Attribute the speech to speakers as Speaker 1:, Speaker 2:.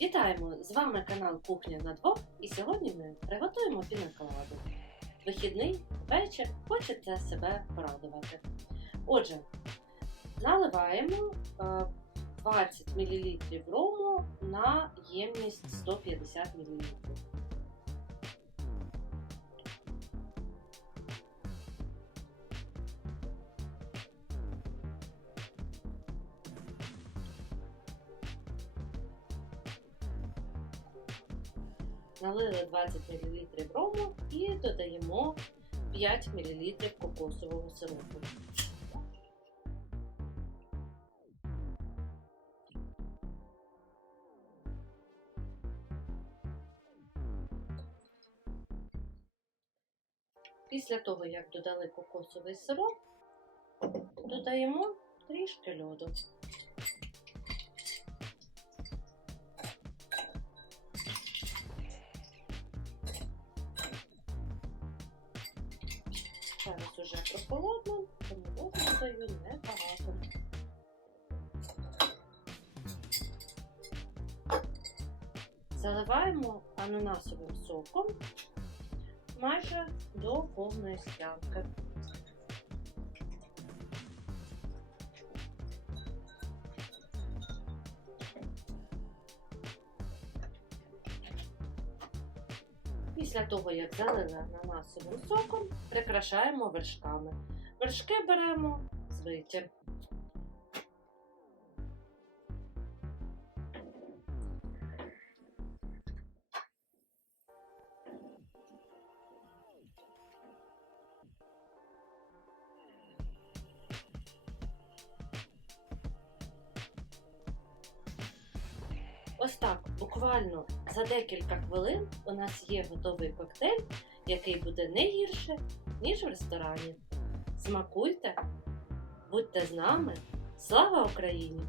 Speaker 1: Вітаємо! З вами канал Кухня на двох і сьогодні ми приготуємо пінаколаду. Вихідний вечір хочеться себе порадувати. Отже, наливаємо е, 20 мл рому на ємність 150 мл. Налили 20 мл рому і додаємо 5 мл кокосового сиропу. Після того, як додали кокосовий сироп, додаємо трішки льоду. Додаю небагато. Заливаємо ананасовим соком майже до повної склянки. Після того, як залили ананасовим соком, прикрашаємо вершками. Вершки беремо збиті. Ось так, буквально за декілька хвилин у нас є готовий коктейль, який буде не гірше, ніж в ресторані. Смакуйте, будьте з нами! Слава Україні!